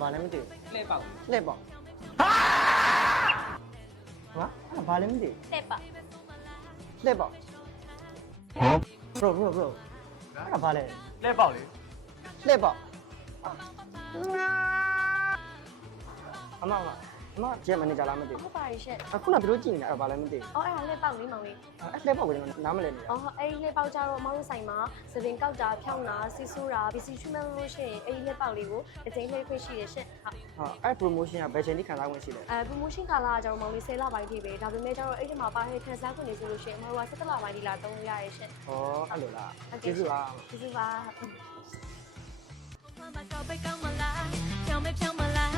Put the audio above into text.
ဘာလဲမသိ လှည့်ပေါက် ဘူးလက်ပေါ့ဟာဘာလဲမသိ တက်ပါ လက်ပေါ့ bro အဲ့ဘာလဲ လှည့်ပေါက်လေ လက်ပေါ့အမကျမနေကြလားမသိ ဟုတ်ပါရဲ့ရှင့် အခုနကတို့ကြည့်နေတာအဲ့ဘာလဲမသိ အော်အဲ့ဒါလက်ပေါက်လေးမောင်လေး အဲ့လက်ပေါ့ကိုကျွန်တော်နားမလည်နေတာ အော်အဲ့ဒီလက်ပေါက်ကြတော့မောင်တို့ဆိုင်မှာစပင်ကောက်တာဖြောင်းတာစီဆူတာပစ္စည်းချွတ်မဲ့လို့ရှိရင်အဲ့ဒီလက်ပေါက်လေးကိုအစိမ်းလေးခွင့်ရှိရရှင့်ဟုတ် ဟာအဲ့ promotion ကဘယ်ချိန်ထိခံစားဝင်ရှိလဲ promotion ကာလကကျတော့မောင်လေး10လပိုင်းထိပဲဒါပေမဲ့ကျတော့အဲ့ဒီမှာပါတဲ့ခံစား권နေဆိုလို့ရှိရင်မောင်တို့က17လပိုင်းဒီလာသုံးလို့ရရဲ့ရှင့် ဩအဲ့လိုလားကျေးဇူးပါ ကျေးဇူးပါ 妈妈告白刚满来，飘没飘满来。